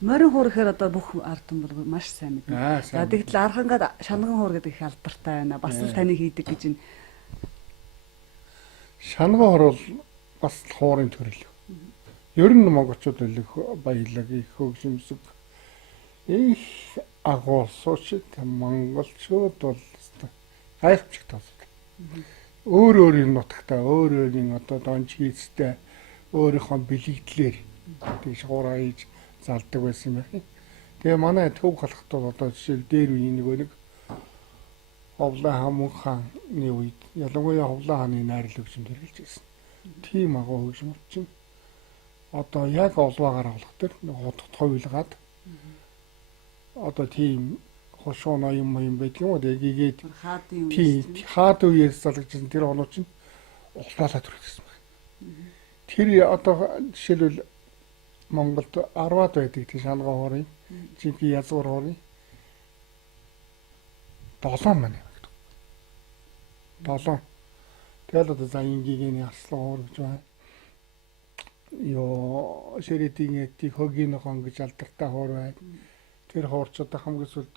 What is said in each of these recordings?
Морин хуур гэхээр одоо бүх ард түмэн бол маш сайн мэднэ. За тэгтэл архангад шанган хуур гэдэг их алдартай байна. Бас л таны хийдэг гэж байна. Шанган хуур бол бас хуурын төрөл. Ер нь монголчууд их баялаг, их хөгжимсөг, их агуулсууч монголчууд бол гайхамшиг тооцдог. Өөр өөрийн нутагтаа, өөр өөрийн одоо донч хийцтэй өөрийнхөө бэлэгдлэр тийш хуураа хийж залдаг байсан юм байна. Тэгээ манай төв халахт бол одоо жишээл дээр үеийн нэг Ховлын хаан хааны үед ялангуяа Ховлын хааны найрал хөгжим хэрэгжилж байсан. Тийм агуу хөгжмөд чинь одоо яг олваагаар авах төр хотод хувилгаад одоо тийм хошоо ноён байдаг юм уу тэгээд хаад үеэс залгажсэн тэр оноо чинь улаалаад төрчихсөн байна. Тэр одоо жишээлбэл Монголд 10-аад байдаг тийм шанган хуурын жинхэнэ язгуур хуурын 7 маань байдаг. 7. Тэгэл одоо за ингийн аслан хуур гэж байна. Ёо ширэдийн этих хөгийн хон гэж алдартай хуур байна. Тэр хуурч одоо хамгийн сүүлд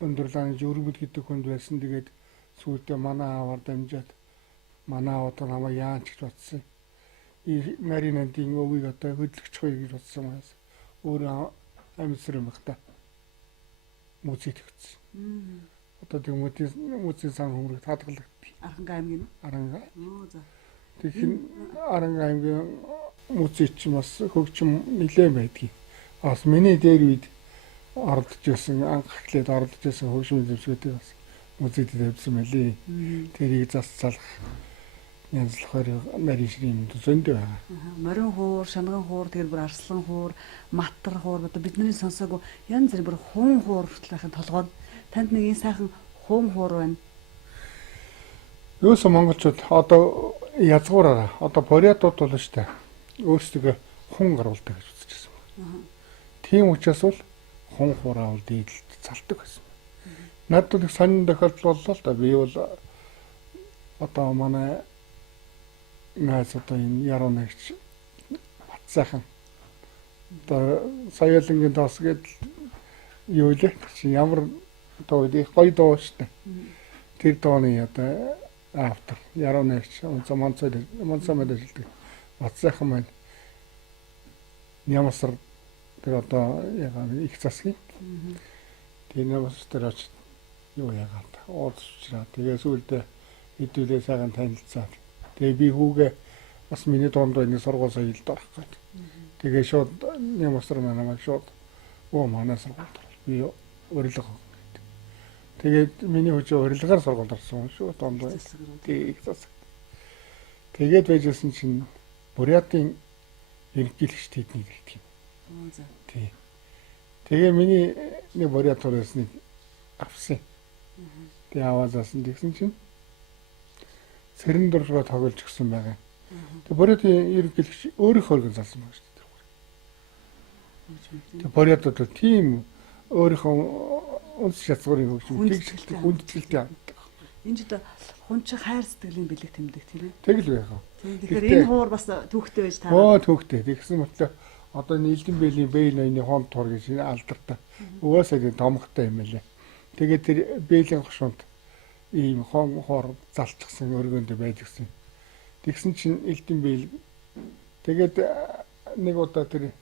өндөрлөгийн жөрмөд гэдэг хүнд байсан. Тэгээд сүүлдээ манай аавар дамжаад манай аавд намайг яан ч гэж бодсон. Маринантын өвийг одоо хөдлөгч хоёр гэж бодсон юм. Өөр амьсрын багта мөцөд өгсөн. Одоо тийм мөцийн сан хүмүүрэг таатгалагдтыг. Аранга аймгийн үү? Аранга. Оо за. Тэгэхээр Аранга аймгийн мөцөд ч бас хөгжим нэлээд байдгийг. Бас миний дээр үед оролдож байсан анх эхлээд оролдож байсан хөгжмийн зөвшөөрлөд бас мөцөд тавьсан мэлий. Тэрийг засцалах янзлахаар нарийн ширийн зөндөө байгаа. Морин хуур, шанган хуур, тэр бүр арслан хуур, матар хуур одоо бидний сонсоогүй янз бүр хуун хуур хүртэл толгойд танд нэг энэ сайхан хуун хуур байна. Юусэн монголчууд одоо язгуураараа одоо бориатууд бол штэ өөрсдөө хун гаруулдаг гэж үзчихсэн байна. Тийм учраас бол хун хуураа бол дээдлэлд залдаг байсан. Надад нэг сонин тохиолдол боллоо л да. Би бол одоо манай найз одоо энэ яруу найгч Батсайхан одоо соёлынгийн тоос гэдэг юу лээ чи ямар доо их гоё доо штэ. Тэр дооны одоо автор яруу найгч Монцод ажилладаг Батсайхан маань Нямсар тэр одоо ягаад их засгийн тэр Нямсар тэр очиж юу ягаад уулзчихраа тэгээ сүүлдээ хэдүүлээ сайхан танилцаад тэгээ би хүүгээ бас миний донд энэ сургууль соёлд орох гээд тэгээ шууд Нямсар маань шууд манай сургуульд би урилга. Тэгээд миний хүчээ урилгаар сургуульд орсон шүү донд бай. Тэгээд байжсэн чинь Бурятын ерөнхийлөгч тэднийг ирдэг юм. Тий. Тэгээ миний нэг Бурят туурсныг авсан. Тэгээ аваазаасан тэгсэн чинь сэрэн дургой тоглож өгсөн байгаа. Тэгээ Бурятын ерөнхийлөгч өөрийнхөө өргөн залсан байна шүү дээ. Тэгээ Бурятууд тийм өөрийнхөө үнс язгуурын хөгжмийг хүндэтгэлтэй ханддаг. Энэ ч одоо хунч хайр сэтгэлийн бэлэг тэмдэг тийм ээ. Тэг л байх. Тэгэхээр энэ хуур бас түүхтэй байж таа. Оо түүхтэй. Тэгсэн мэтлээ одоо Нийлдэн бэйлийн бэйн ноёны хонд тур гэж алдартай. Угаасаа томхтой юм лээ. Тэгээд тэр бэйлийн гошуунд ийм хоор залчихсан өргөндөө байдагсан. Тэгсэн чинь Элдэн бэйл тэгээд нэг удаа тэр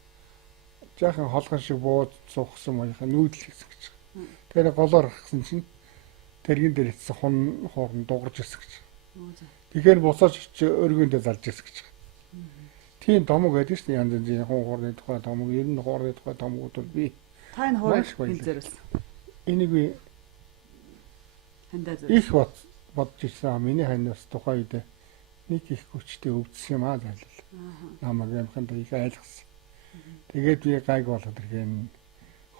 жаахан холгон шиг бууд суугсан маяхан нүүдэл хийсэн гэж. Тэр голоор гахсан чинь тэргийн дээр ицсэн хон хоорн дугарч ирсэн гэж. Тэгэхээр бусаач өргөндөө залж ирсэн гэж. Тийм томог байдаг шүү дээ янз янзын хон хоорны тухай томог, ер нь хоорны тухай томгууд бол би. Та энэ хоорыг хин зориулсан. Энийг би их бодож ирсэн. Миний ханьнаас тухай үед нэг их хүчтэй өвдсөн юм аа зайлал. Намайг амханд их айлгсан. Тэгээд би гайг болоод иргэн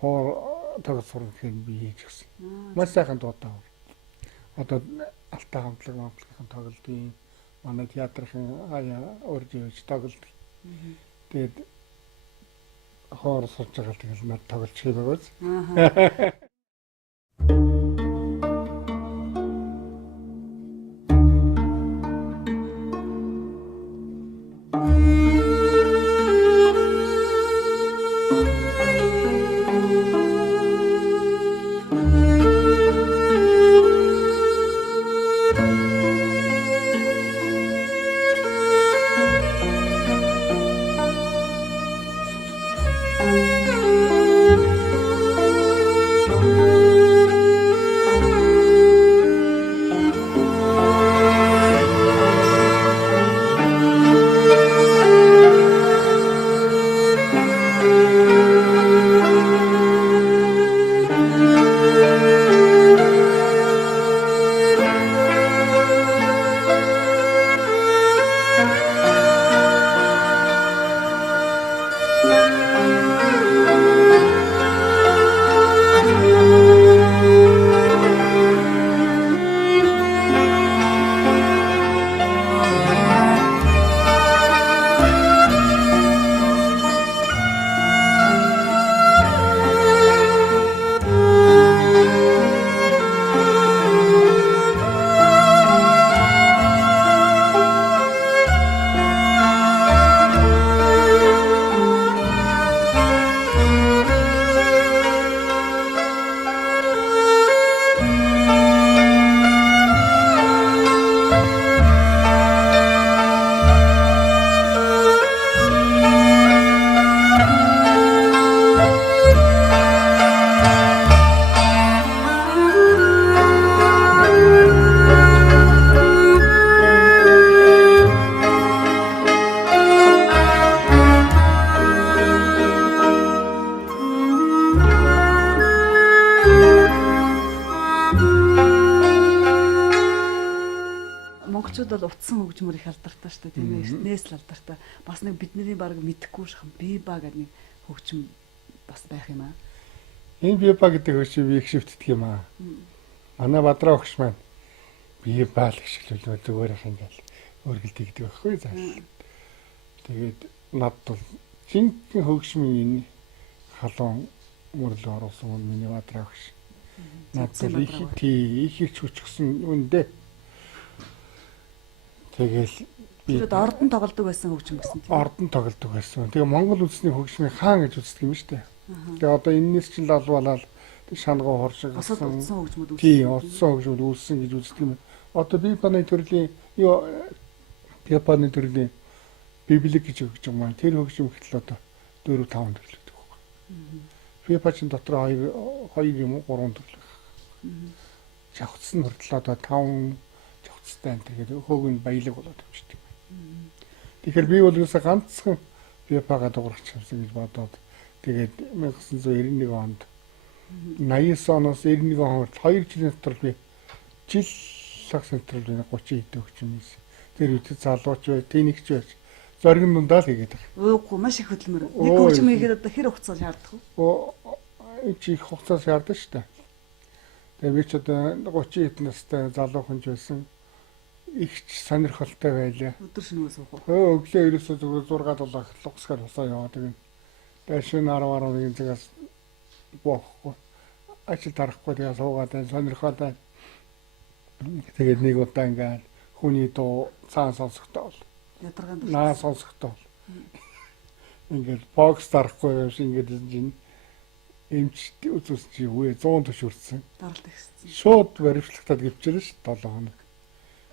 хоор тогсор гэн би хийж гисэн. Маш сайхан дуудаа. Одоо Алтай хамтлаг тоглолтын манай театрын хаяа урьж тоглолт. Тэгээд хоор сурч байгаа тэгэл над тоглож хийлгөөс. Монголчууд бол утсан хөгжмөр их алдартай шүү дээ, тийм ээ. Эртнээс л алдартай. Бас нэг бидний баг мэдхгүй шахам биба гэдэг нэг хөгжим бас байх юм аа. Энэ биба гэдэг хөгжим их шивтдэг юм аа. Манай Бадраа өгч маань биба л гişлүүл зүгээр хангаал өргөлдөг гэдэг байхгүй зааш. Тэгээд над бол жинхэнэ хөгжмийн энэ халуун мөрлө оруулсан миний Бадраа өгч. Над бол их хүчгсэн үндэ. Тэгэл би ордон тоглодог байсан хөгжим байсан тийм. Ордон тоглодог байсан. Тэгээ Монгол үндэсний хөгжмийн хаан гэж үздэг юм шүү дээ. Тэгээ одоо энэс чинь лалвалал шангуу хоршиг гасан хөгжмөд үүссэн. Тийм, утсан хөгжмөд үүссэн гэж үздэг юм. Одоо бибаны төрлийн Японы төрлийн библик гэж хөгжим маань тэр хөгжим ихтэл одоо 4 5 төрлөдөг байхгүй. Бибаа чинь дотор 2 юм уу 3 төрлөх. Жавхцсан хүртэл одоо 5 жавхцтай энэ тэгээд хөөг нь баялаг болоод явчихдаг. Тэгэхээр би бол юусаа ганцхан бибаага дуурах юмсан гэж бодоод тэгээд 1991 онд 89 оноос 91 он хүртэл 2 жилийн дотор би жил лаг централ 30 хэдэн хөгжим хийсэн. Тэр үед залууч бай, тэнэгч байж зориг дундаа л хийгээд байгаа. Өөгүй маш их хөдөлмөр. Нэг хөгжим хийгээд одоо хэр хугацаа шаардах вэ? Чи их хугацаа шаарддаг шүү дээ. Тэгээ би ч одоо 30 хэдэн настай залуу хүн байсан. Ихч сонирхолтой байлаа. Өдөр шөнөгүй суух уу? Өглөө ерөөсөө зүгээр 6 7 лугсгаар босоо яваад гин. Дэшин 10 цагаас боохгүй. Ажил тарахгүй тэгээ суугаад сонирхоод байна. Тэгээд нэг удаа ингээд хүний дуу цаан сонсохдоо бол ядаргаанд наа сонсохдоо ингээд бокс тарахгүй юм шиг ингээд энэ эмч үзүүлсэн чи үе 100 төшөрсөн. даралт ихсэн. Шууд баримтлагтад гівчэрэн ш 7 хоног.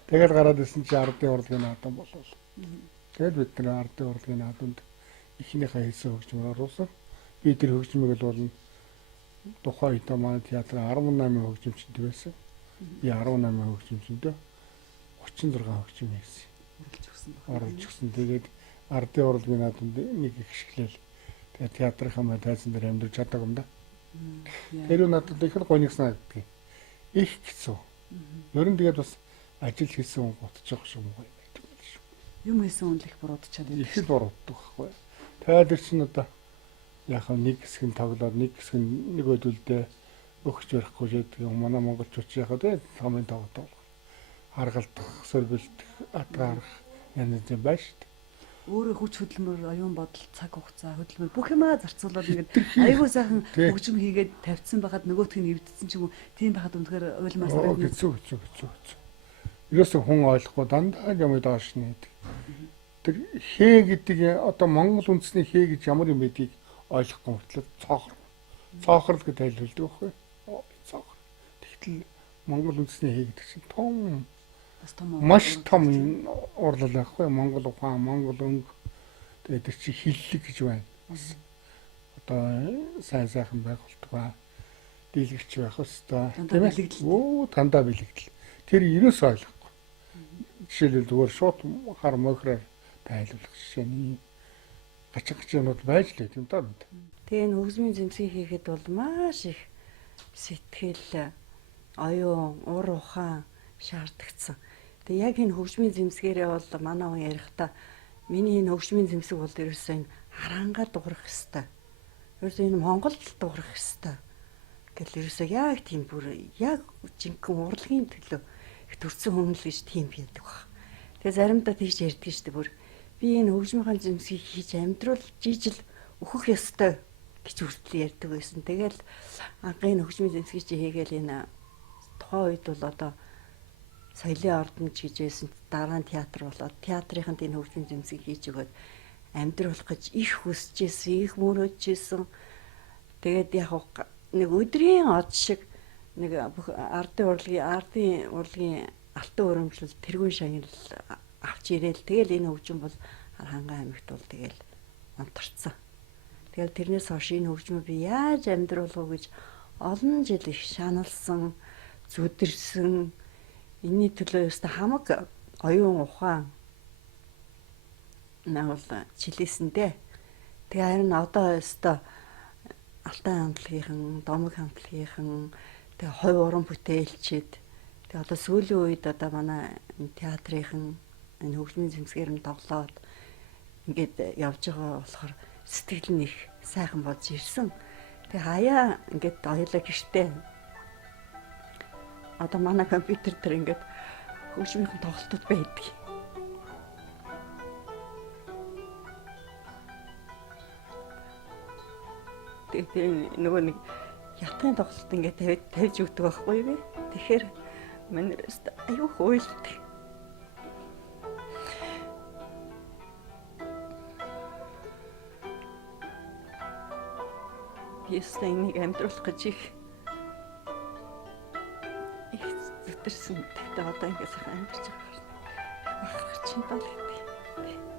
Тэгэл гараад ирсэн чи ардын урлагийн наадам болов. Тэгэл бид нар ардын урлагийн наадамд ихнийхээ хийсэн хөгжмөөр оруулсан. Би тэр хөгжмийг л болно. Тухайн үед манай театрын 18 хөгжимчтэй байсан. Би 18 хөгжимчөндөө 36 хөгжим хийсэн. Оруулж өгсөн. Тэгээд ардын урлагийн наадамд нэг их шиглэл. Тэгээд театрынхаа тайзан дээр амьдарч чадаагүй юм да. Тэр надад их гонёг санагддаг. Их хэцүү. Ер нь тэгээд бас ажил хийсэн хүн готчих юм гоё байдаг юм шүү. Юм хийсэн хүн л их буруудчаад байдаг. Их л бурууддаг байхгүй. Тэгээд чинь одоо яг нэг хэсэг нь тоглоод нэг хэсэг нь нэг өдөлдөө өгч барихгүй гэдэг юм. Манай монголчууд яг тийм хамын тоглоод харгалдах, сөрбөлдөх, атгаарах янз бүрийн байна шүү дээ. Өөрөө хүч хөдөлмөр, оюун бодол, цаг хугацаа, хөдөлмөр бүх юмаа зарцуулаад ингээд айгүй сайхан хөгжим хийгээд тавьсан байхад нөгөөх нь эвдсэн ч юм уу тийм байхад үнэхээр уйлмаас байна. Хэцүү. Ерөөсөө хүн ойлгохгүй дандаа юм доошны гэдэг. Тэр хээ гэдэг одоо Монгол үндэсний хээ гэж ямар юм байдгийг ойлгохгүй мөртлөө цоохор. Цоохор л гэж айлуулдаг байхгүй. Цоохор. Тэгтэл Монгол үндэсний хээ гэдэг чинь том Бас том маш том урлал байхгүй. Монгол ухаан, монгол өнгө тэгээд чи хиллэг гэж байна. Бас одоо сайхан байгуулдаг ба дийлэгч байх хэвээр тийм ээ. Оо дандаа бэлэгдэл. Тэр ерөөс ойлгохгүй. Жишээлбэл зүгээр шууд хар мохроор тайлбарлах жишээний гачигчнууд байж л юм даа. Тэгээ энэ хөгжмийн зэмсгийг хийхэд бол маш их сэтгэл, оюун, ур ухаан шаардагдсан. Тэгээ яг энэ хөгжмийн зэмсгээрээ бол манай хүн ярихдаа миний энэ хөгжмийн зэмсэг бол ерөөсөө энэ харангаа дуурах хэвээр. Ерөөсөө энэ Монголд дуурах хэвээр. Гэтэл ерөөсөө яг тийм бүр яг жинхэнэ урлагийн төлөө их төрсэн хүн л гэж тийм байдаг баг. Тэгээ заримдаа тийж ярьдаг шүү дээ бүр би энэ хөгжмийнхаа зэмсгийг хийж амьдруулж ижил өөхөх ёстой гэж хүртэл ярьдаг байсан. Тэгэл анхны хөгжмийн зэмсгийг чи хийгээл энэ тухайн үед бол одоо соёлын ордонч гэж байсан дараа нь театр болоод театрынханд энэ хөгжмийн зэмсгийг хийж өгөөд амьдруулах гэж их хүсэжсэн, их мөрөөдчихсэн. Тэгээд яг нэг өдрийн од шиг нэг бүх ардын урлагийн алтан өрөмжлөл тэргүүн шагнал авч ирээл тэгэл энэ хөгжим бол Харангаа аймагт бол тэгэл онторцсон. Тэгэл тэрнээс хойш энэ хөгжмөө би яаж амьдруулах вэ гэж олон жил их шаналсан, зүдэрсэн. Энийний төлөө ёстой хамаг оюун ухаан наавал чилээсэндээ. Тэгээ харин одоо ёстой Алтай хамтлагийн, Домог хамтлагийн тэгээ хувь уран бүтээлчид тэгээ одоо сүүлийн үед одоо манай театрын энэ хөгжмийн зэмсгээр нь тоглоод ингээд явж байгаа болохоор сэтгэл нь их сайхан болж ирсэн. Тэгээ хаяа ингээд хоёулаа гэртээ одоо манай компьютер дээр ингээд хөгжмийн тоглолтууд байдаг. Тэгээ нөгөө нэг ятгын тоглолт ингээд тавьж өгдөг байхгүй юу? Тэгэхээр манайс аюу хуйлт. Ястаа энийг амьдруулах гэж их зүтэрсэн. Тэгтээ одоо ингээд сайхан амьдарч байгаа. Бахарх чинь тал гэдэг.